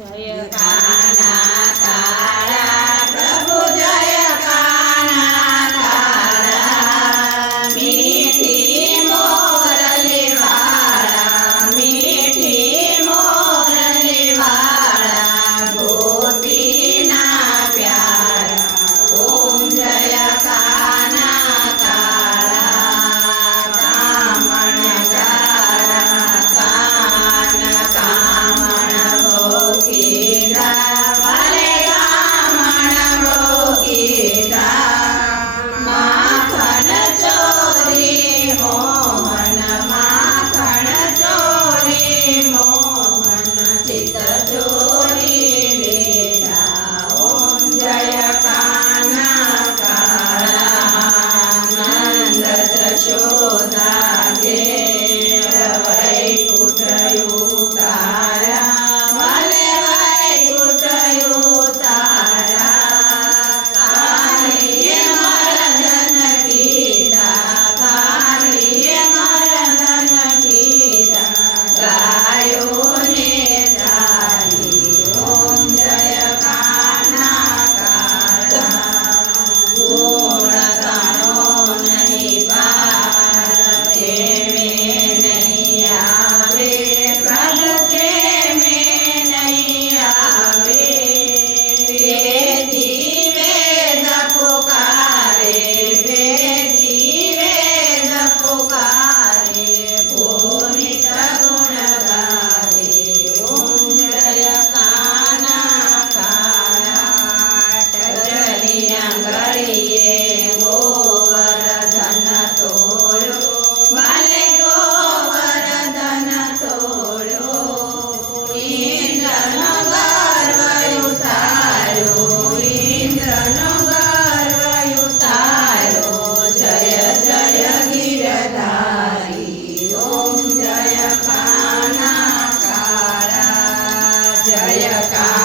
जय काना काळा प्रभु जय काना काळा मीठी मोरली वाळा मीठी मोरली वाळा गोपीना प्यारा ओम जय काना काळा कामण गारा कान कामण भोगीरा वाले कामण भोगीरा माखन चोरी मोहन माखन चोरी मोहन चित चोरी लीला ओम जय काना काळा नंद जशोदा घेर वैकुंठ उतारा वाले वैकुंठ उतारा काळी मर्दन कीरा काळी मर्दन कीरा गायोने जाई ओम जय काना काळा गुण गणो नहीं पार प्रेमे नहीं आवे प्रभु प्रेमे नहीं आवे वेदी वेद पुकारे वेदी वेद पुकारे पूर्णित गुण गावे ओम जय काना काळा टजलिया गळिये गोवर्धन तोळो वाले गोवर्धन तोळो इंद्रनो गर्व उतारो इंद्रनो गर्व उतारो जय जय गिरधारी ओम जय काना काळा जय काना